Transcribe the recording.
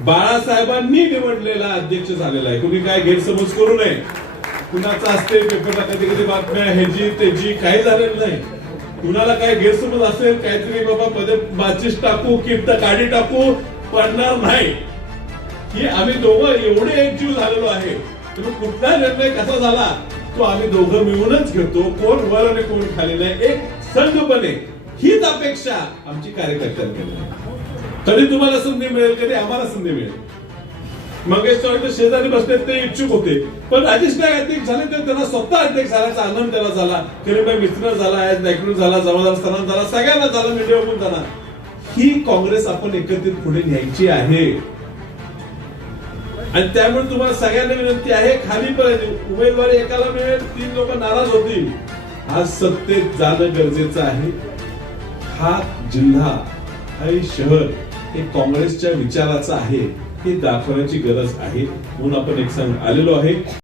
बाळासाहेबांनी निवडलेला अध्यक्ष झालेला आहे. कुणी काय गैरसमज करू नये. कुणाचा असते पेपरला कधी कधी बातम्या ह्याची त्याची काही झालेलं नाही. कुणाला काय गैरसमज असेल काहीतरी बाबा पदे माचीस टाकू किप्ट काढी टाकू पडणार नाही की आम्ही दोघं एवढे एकजीव झालेलो आहे. तुम्ही कुठला निर्णय कसा झाला तो आम्ही दोघं मिळूनच घेतो. कोण वर आणि कोण खाली नाही. एक संघपणे हीच अपेक्षा आमची कार्यकर्त्यांकडे. कधी तुम्हाला संधी मिळेल कधी आम्हाला संधी मिळेल. मंगेश चव्हाण शेजारी बसले ते इच्छुक होते पण राजेश नाईक अध्यक्ष झाले तर त्यांना स्वतः अध्यक्ष झाल्याचा आनंद त्याला झाला. करीमभाई मित्र झाला आज नायकडून झाला जमादार स्थानात झाला सगळ्यांना झाला मीडियावरून झाला. ही काँग्रेस आपण एकत्रित पुढे न्यायची आहे आणि त्यामुळे तुम्हाला सगळ्यांना विनंती आहे खालीपर्यंत उमेदवारी एकाला मिळेल 3 लोक नाराज होतील. आज सत्तेत जाणं गरजेचं आहे. हा जिल्हा हे शहर हे काँग्रेसच्या विचाराचं आहे हे दाखवण्याची गरज आहे म्हणून आपण एक संघ आलेलो आहे.